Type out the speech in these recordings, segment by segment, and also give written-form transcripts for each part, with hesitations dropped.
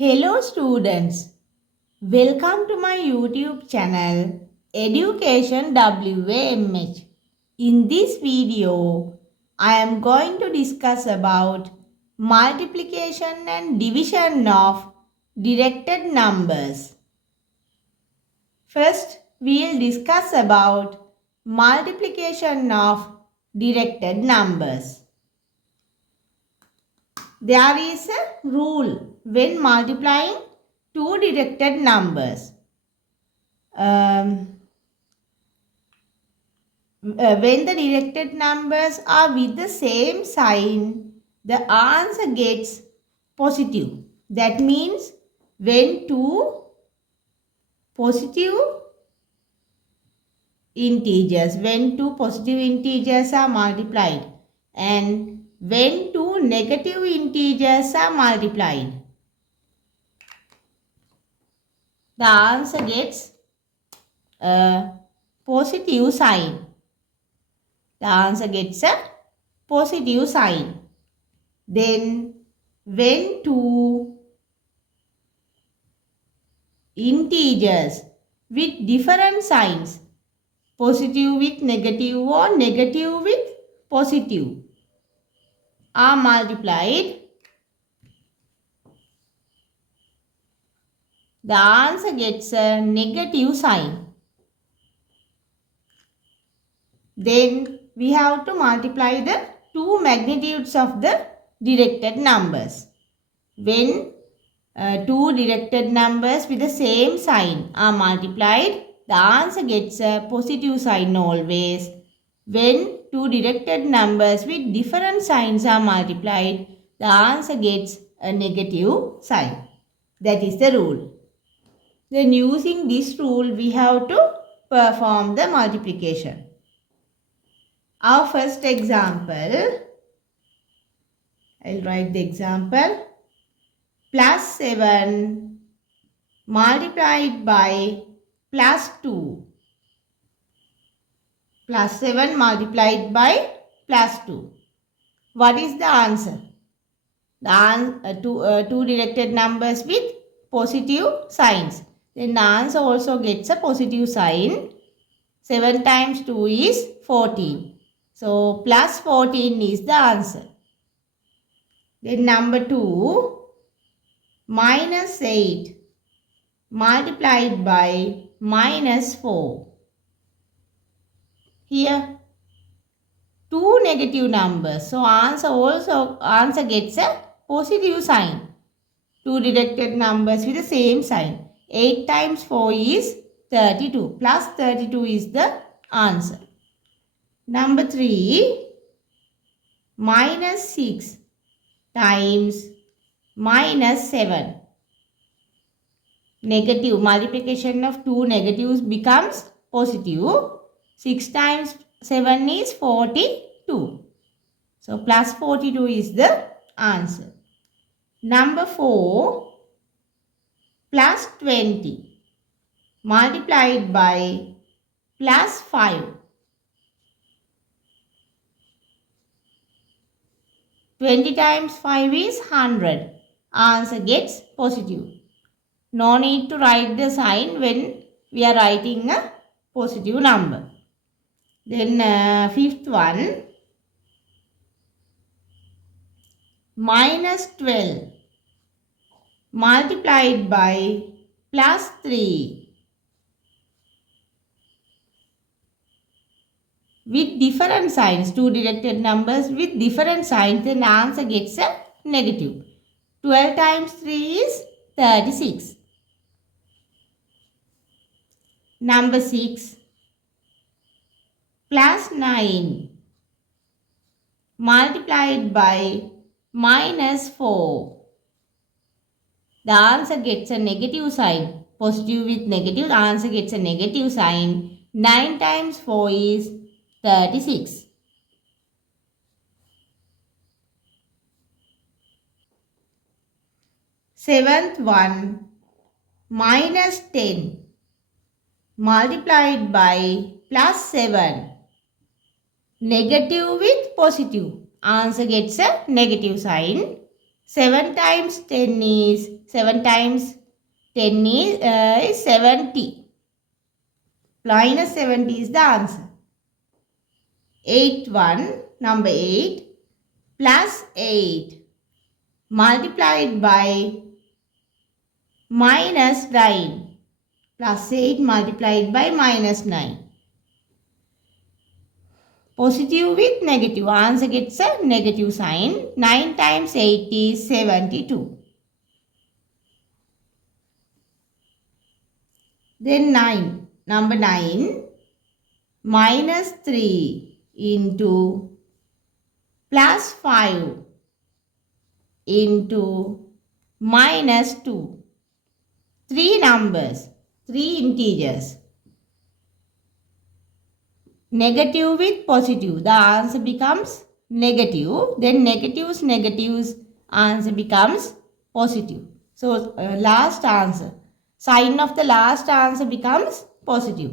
Hello students, welcome to my YouTube channel Education WAMH. In this video, I am going to discuss about multiplication and division of directed numbers. First, we will discuss about multiplication of directed numbers. There is a rule when multiplying two directed numbers. When the directed numbers are with the same sign, the answer gets positive. That means when two positive integers are multiplied and when two negative integers are multiplied, the answer gets a positive sign. The answer gets a positive sign. Then when two integers with different signs, positive with negative or negative with positive, are multiplied, the answer gets a negative sign. Then we have to multiply the two magnitudes of the directed numbers. When two directed numbers with the same sign are multiplied, the answer gets a positive sign always. When two directed numbers with different signs are multiplied, the answer gets a negative sign. That is the rule. Then using this rule, we have to perform the multiplication. Our first example, I'll write the example. Plus 7 multiplied by plus 2. Plus 7 multiplied by plus 2. What is the answer? Two directed numbers with positive signs. Then the answer also gets a positive sign. 7 times 2 is 14. So plus 14 is the answer. Then number 2. Minus 8 multiplied by minus 4. Here two negative numbers. So answer gets a positive sign. Two directed numbers with the same sign. 8 times 4 is 32. Plus 32 is the answer. Number 3. Minus 6 times minus 7. Negative multiplication of two negatives becomes positive. 6 times 7 is 42. So plus 42 is the answer. Number 4. Plus 20 multiplied by plus 5. 20 times 5 is 100. Answer gets positive. No need to write the sign when we are writing a positive number. Then fifth one. Minus 12 multiplied by plus 3. With different signs, two directed numbers with different signs, then the answer gets a negative. 12 times 3 is 36. Number 6. Plus 9 multiplied by minus 4. The answer gets a negative sign. Positive with negative, the answer gets a negative sign. 9 times 4 is 36. Seventh one. Minus 10 multiplied by plus 7. Negative with positive. Answer gets a negative sign. 7 times 10 is 7 times 10 is 70. Minus 70 is the answer. 8 1, number 8 plus 8 multiplied by minus 9 plus 8 multiplied by minus 9. Positive with negative. Answer gets a negative sign. 9 times 8 is 72. Then 9. Number 9. Minus 3 into plus 5 into minus 2. 3 numbers. 3 integers. Negative with positive. The answer becomes negative. Then negatives, answer becomes positive. So, last answer. Sign of the last answer becomes positive.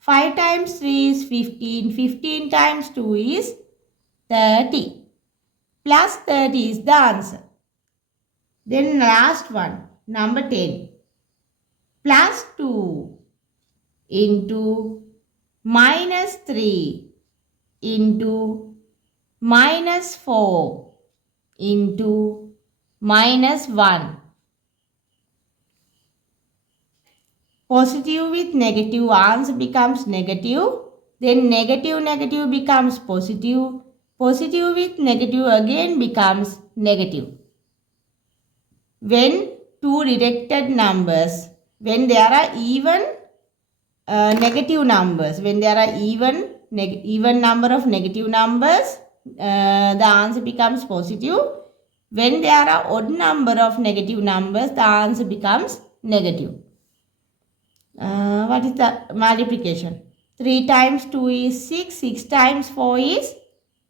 5 times 3 is 15. 15 times 2 is 30. Plus 30 is the answer. Then last one. Number 10. Plus 2 into minus 3 into minus 4 into minus 1. Positive with negative, answer becomes negative. Then negative becomes positive. Positive with negative again becomes negative. When two directed numbers, when there are even negative numbers, when there are even number of negative numbers, the answer becomes positive. When there are odd number of negative numbers, the answer becomes negative. What is the multiplication? 3 times 2 is 6. 6 times 4 is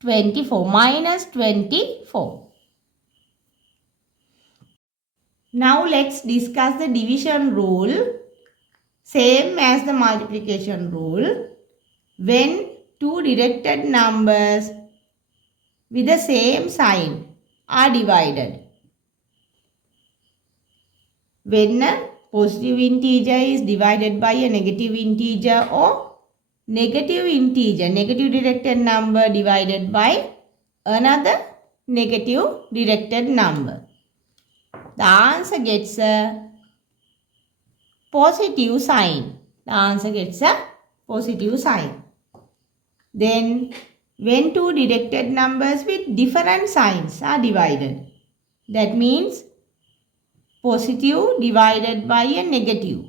24. Minus 24. Now let's discuss the division rule. Same as the multiplication rule. When two directed numbers with the same sign are divided. When a positive integer is divided by a negative integer, or negative integer, negative directed number divided by another negative directed number, the answer gets a positive sign. The answer gets a positive sign. Then when two directed numbers with different signs are divided, that means positive divided by a negative,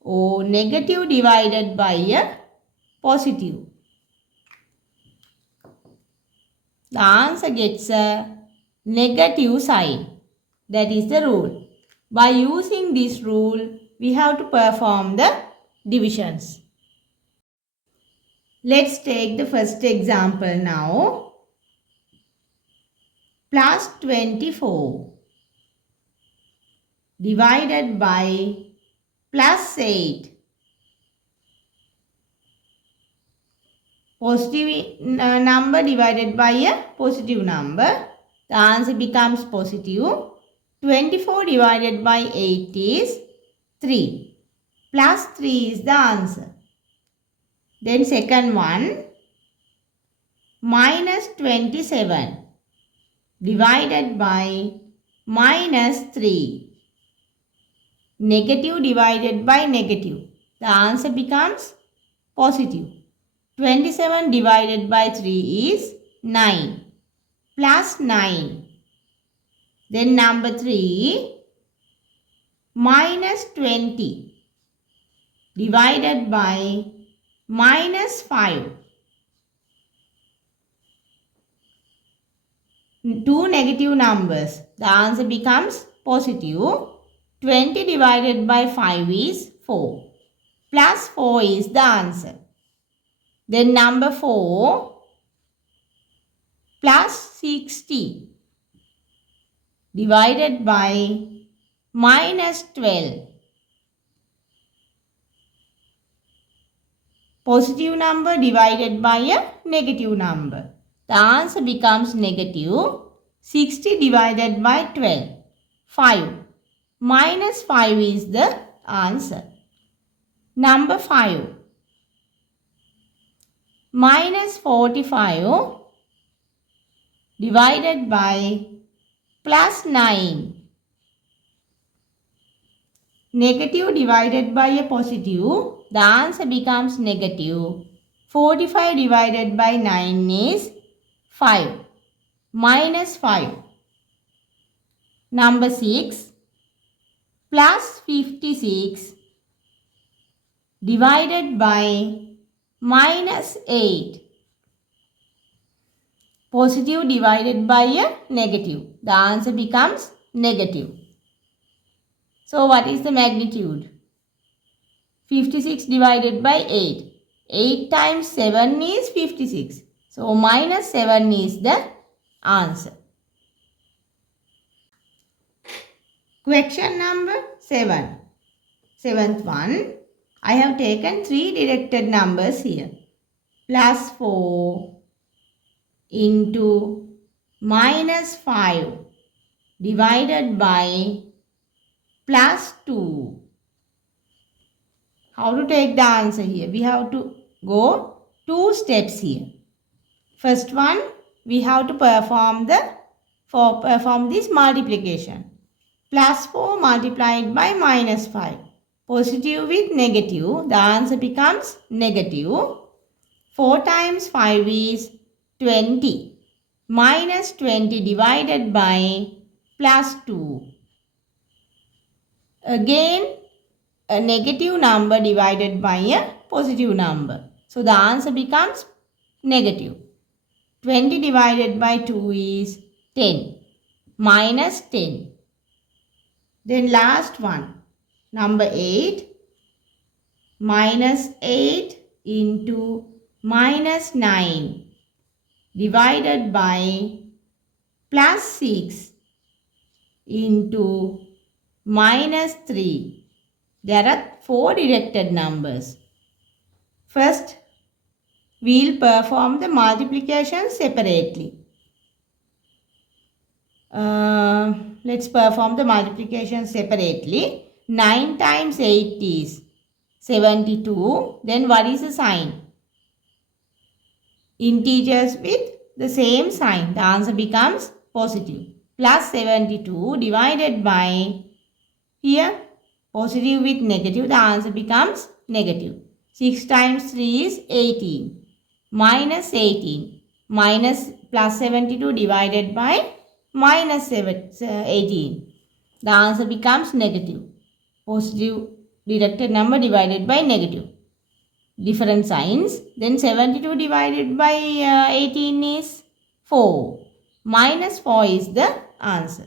or negative divided by a positive, the answer gets a negative sign. That is the rule. By using this rule, we have to perform the divisions. Let's take the first example now. Plus 24 divided by plus 8. Positive number divided by a positive number. The answer becomes positive. 24 divided by 8 is 3. Plus 3 is the answer. Then second one. Minus 27 divided by minus 3. Negative divided by negative. The answer becomes positive. 27 divided by 3 is 9. Plus 9. Then number 3. Minus 20 divided by minus 5. Two negative numbers. The answer becomes positive. 20 divided by 5 is 4. Plus 4 is the answer. Then number 4. Plus 60 divided by minus 12. Positive number divided by a negative number. The answer becomes negative. 60 divided by 12. 5. minus 5 is the answer. Number 5. Minus 45 divided by plus 9. Negative divided by a positive, the answer becomes negative. 45 divided by 9 is 5. Minus 5. Number 6. Plus 56 divided by minus 8. Positive divided by a negative. The answer becomes negative. So what is the magnitude? 56 divided by 8. 8 times 7 is 56. So minus 7 is the answer. Question number 7. Seventh one. I have taken 3 directed numbers here. Plus 4 into minus 5 divided by plus 2. How to take the answer here? We have to go 2 steps here. First one, we have to perform this multiplication. Plus 4 multiplied by minus 5. Positive with negative, the answer becomes negative. 4 times 5 is 20. Minus 20 divided by plus 2. Again, a negative number divided by a positive number. So the answer becomes negative. 20 divided by 2 is 10. Minus 10. Then last one. Number 8. Minus 8 into minus 9 divided by plus 6 into minus 3. There are 4 directed numbers. First, we will perform the multiplication separately. Let's perform the multiplication separately. 9 times 8 is 72. Then what is the sign? Integers with the same sign. The answer becomes positive. Plus 72 divided by, here positive with negative, the answer becomes negative. 6 times 3 is 18. Minus 18. Minus plus 72 divided by minus 18. The answer becomes negative. Positive directed number divided by negative. Different signs. Then 72 divided by 18 is 4. Minus 4 is the answer.